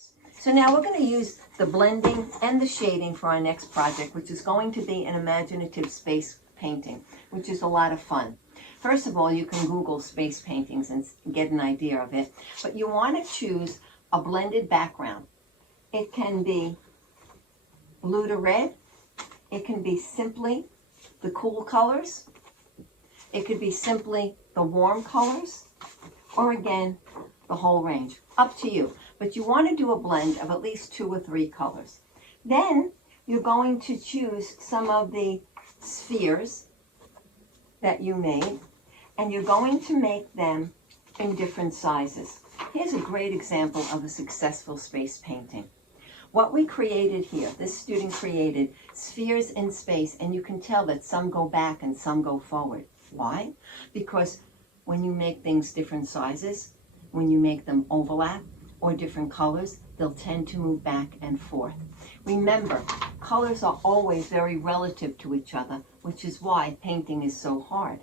shades. So now we're going to use the blending and the shading for our next project, which is going to be an imaginative space painting, which is a lot of fun. First of all, you can Google space paintings and get an idea of it, but you want to choose a blended background. It can be blue to red. It can be simply the cool colors. It could be simply the warm colors, or again, the whole range. Up to you. But you want to do a blend of at least 2 or 3 colors. Then you're going to choose some of the spheres that you made, and you're going to make them in different sizes. Here's a great example of a successful space painting. What we created here, this student created spheres in space, and you can tell that some go back and some go forward. Why? Because when you make things different sizes, when you make them overlap or different colors, they'll tend to move back and forth. Remember, colors are always very relative to each other, which is why painting is so hard.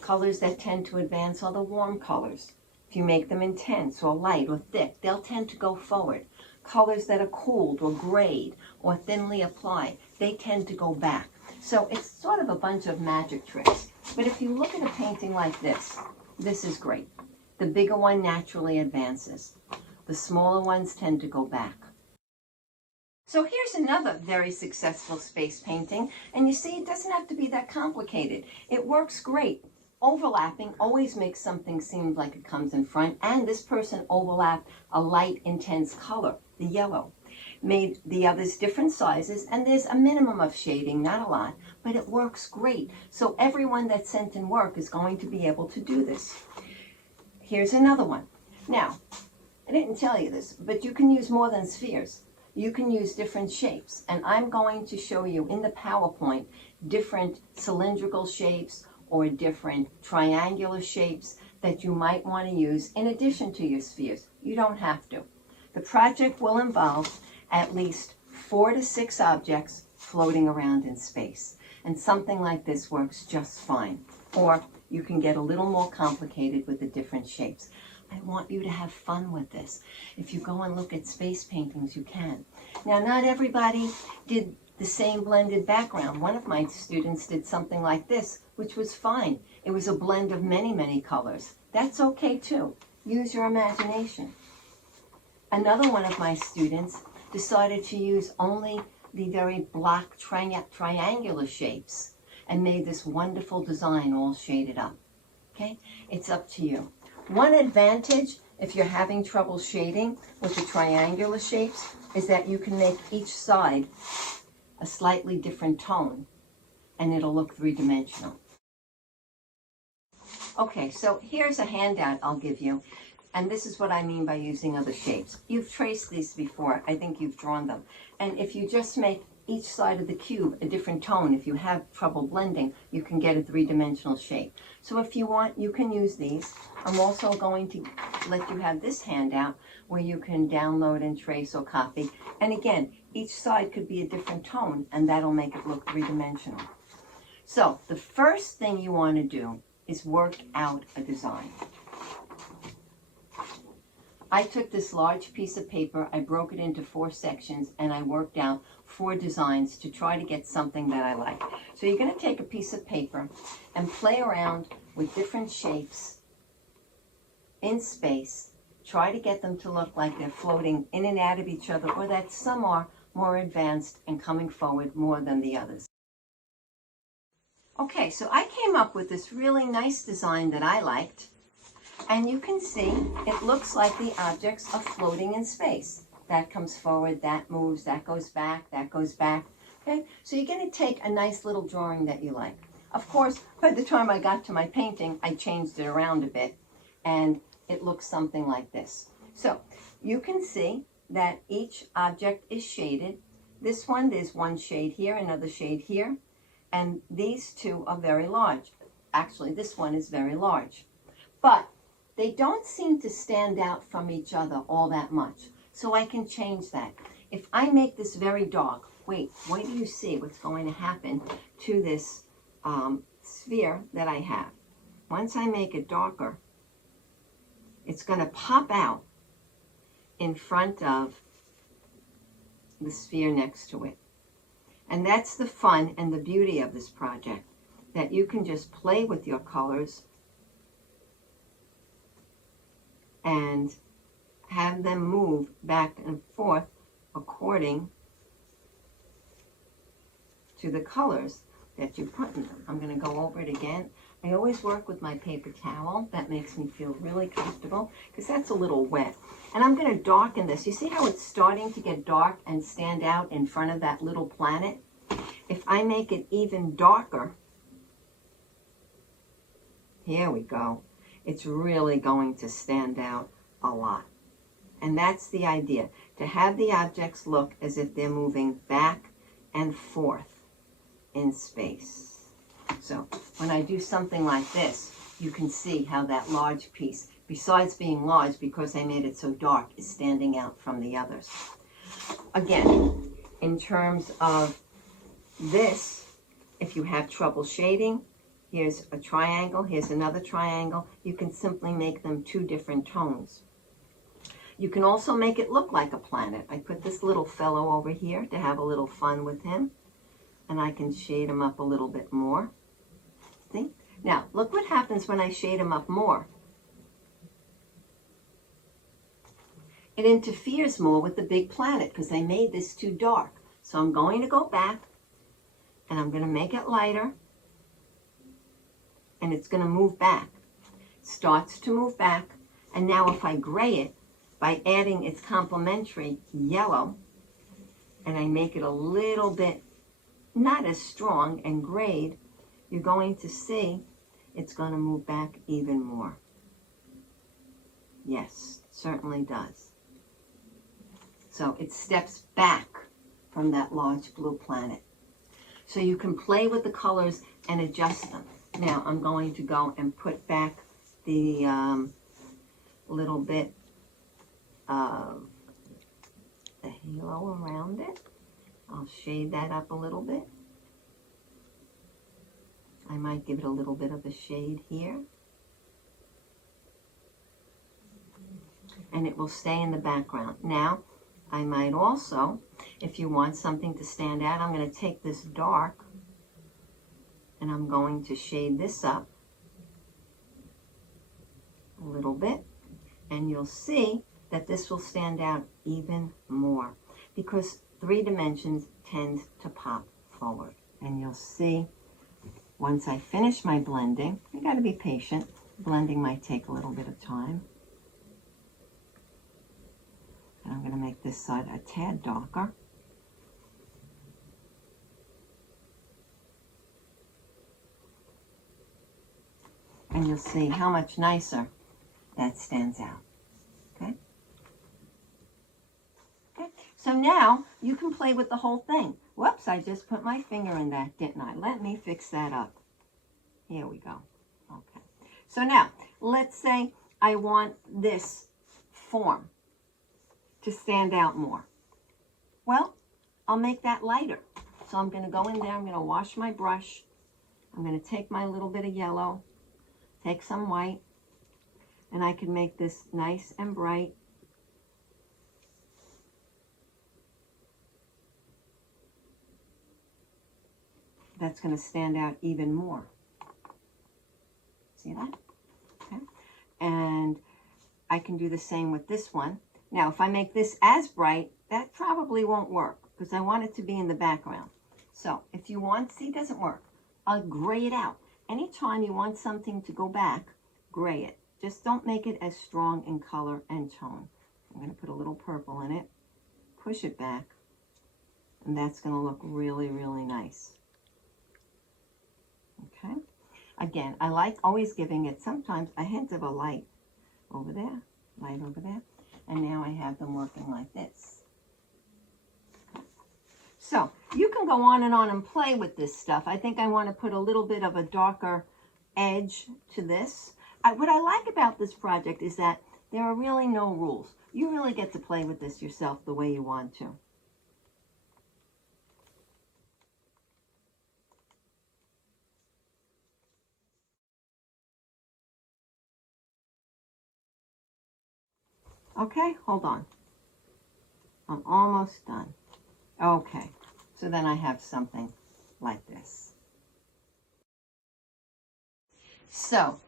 Colors that tend to advance are the warm colors. If you make them intense or light or thick, they'll tend to go forward. Colors that are cooled or grayed or thinly applied, they tend to go back. So it's sort of a bunch of magic tricks. But if you look at a painting like this, this is great. The bigger one naturally advances. The smaller ones tend to go back. So here's another very successful space painting. And you see, it doesn't have to be that complicated. It works great. Overlapping always makes something seem like it comes in front, and this person overlapped a light, intense color, the yellow. Made the others different sizes, and there's a minimum of shading, not a lot, but it works great. So everyone that sent in work is going to be able to do this. Here's another one. Now, I didn't tell you this, but you can use more than spheres. You can use different shapes, and I'm going to show you in the PowerPoint different cylindrical shapes or different triangular shapes that you might want to use in addition to your spheres. You don't have to. The project will involve at least 4 to 6 objects floating around in space. And something like this works just fine. Or you can get a little more complicated with the different shapes. I want you to have fun with this. If you go and look at space paintings, you can. Now, not everybody did the same blended background. One of my students did something like this, which was fine. It was a blend of many, many colors. That's okay too. Use your imagination. Another one of my students decided to use only the very black triangular shapes and made this wonderful design all shaded up. Okay? It's up to you. One advantage, if you're having trouble shading with the triangular shapes, is that you can make each side a slightly different tone, and it'll look three-dimensional. Okay, so here's a handout I'll give you, and this is what I mean by using other shapes. You've traced these before. I think you've drawn them. And if you just make each side of the cube a different tone, if you have trouble blending, you can get a three-dimensional shape. So if you want, you can use these. I'm also going to let you have this handout where you can download and trace or copy. And again, each side could be a different tone, and that'll make it look three-dimensional. So the first thing you want to do is work out a design. I took this large piece of paper, I broke it into 4 sections, and I worked out 4 designs to try to get something that I like. So you're going to take a piece of paper and play around with different shapes in space. Try to get them to look like they're floating in and out of each other, or that some are more advanced and coming forward more than the others. Okay, so I came up with this really nice design that I liked. And you can see it looks like the objects are floating in space. That comes forward, that moves, that goes back, that goes back. Okay, so you're going to take a nice little drawing that you like. Of course, by the time I got to my painting, I changed it around a bit, and it looks something like this. So you can see that each object is shaded. This one, there's one shade here, another shade here, and these 2 are very large. Actually, this one is very large. But they don't seem to stand out from each other all that much. So I can change that. If I make this very dark, wait do you see what's going to happen to this sphere that I have. Once I make it darker, it's going to pop out in front of the sphere next to it. And that's the fun and the beauty of this project, that you can just play with your colors and have them move back and forth according to the colors that you put in them. I'm going to go over it again. I always work with my paper towel. That makes me feel really comfortable because that's a little wet. And I'm going to darken this. You see how it's starting to get dark and stand out in front of that little planet? If I make it even darker, here we go. It's really going to stand out a lot. And that's the idea, to have the objects look as if they're moving back and forth in space. So when I do something like this, you can see how that large piece, besides being large because I made it so dark, is standing out from the others. Again, in terms of this, if you have trouble shading, here's a triangle, here's another triangle. You can simply make them two different tones. You can also make it look like a planet. I put this little fellow over here to have a little fun with him. And I can shade him up a little bit more. See? Now, look what happens when I shade him up more. It interferes more with the big planet because I made this too dark. So I'm going to go back and I'm going to make it lighter. And it's going to move back. It starts to move back. And now if I gray it, by adding its complementary yellow, and I make it a little bit not as strong and grayed, you're going to see it's going to move back even more. Yes, it certainly does. So it steps back from that large blue planet. So you can play with the colors and adjust them. Now I'm going to go and put back the little bit of the halo around it. I'll shade that up a little bit. I might give it a little bit of a shade here. And it will stay in the background. Now, I might also, if you want something to stand out, I'm going to take this dark and I'm going to shade this up a little bit. And you'll see that this will stand out even more because 3 dimensions tend to pop forward. And you'll see once I finish my blending, you got to be patient. Blending might take a little bit of time. And I'm going to make this side a tad darker. And you'll see how much nicer that stands out. Okay? Okay. So now you can play with the whole thing. Whoops, I just put my finger in that, didn't I? Let me fix that up. Here we go. Okay. So now, let's say I want this form to stand out more. Well, I'll make that lighter. So I'm going to go in there, I'm going to wash my brush. I'm going to take my little bit of yellow, take some white, and I can make this nice and bright. That's going to stand out even more. See that? Okay. And I can do the same with this one. Now, if I make this as bright, that probably won't work because I want it to be in the background. So if you want, see, it doesn't work. I'll gray it out. Anytime you want something to go back, gray it. Just don't make it as strong in color and tone. I'm going to put a little purple in it, push it back, and that's going to look really, really nice. Okay. Again, I like always giving it sometimes a hint of a light over there, light over there. And now I have them working like this. Okay. So you can go on and play with this stuff. I think I want to put a little bit of a darker edge to this. What I like about this project is that there are really no rules. You really get to play with this yourself the way you want to. Okay, hold on. I'm almost done. Okay, so then I have something like this. So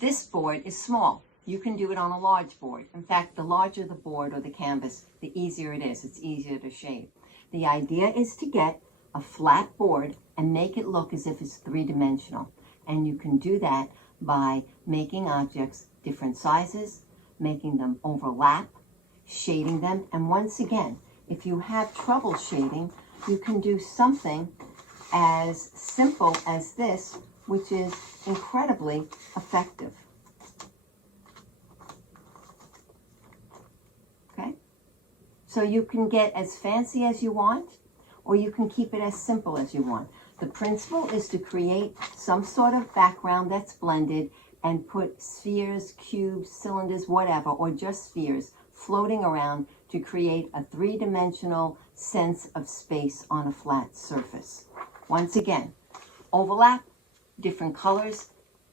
this board is small. You can do it on a large board. In fact, the larger the board or the canvas, the easier it is. It's easier to shape. The idea is to get a flat board and make it look as if it's three-dimensional. And you can do that by making objects different sizes, making them overlap, shading them, and once again, if you have trouble shading, you can do something as simple as this, which is incredibly effective. Okay? So you can get as fancy as you want, or you can keep it as simple as you want. The principle is to create some sort of background that's blended and put spheres, cubes, cylinders, whatever, or just spheres floating around to create a three-dimensional sense of space on a flat surface. Once again, overlap, different colors,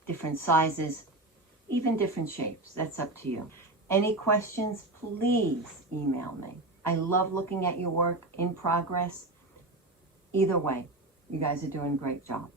different sizes, even different shapes. That's up to you. Any questions, please email me. I love looking at your work in progress. Either way, you guys are doing a great job.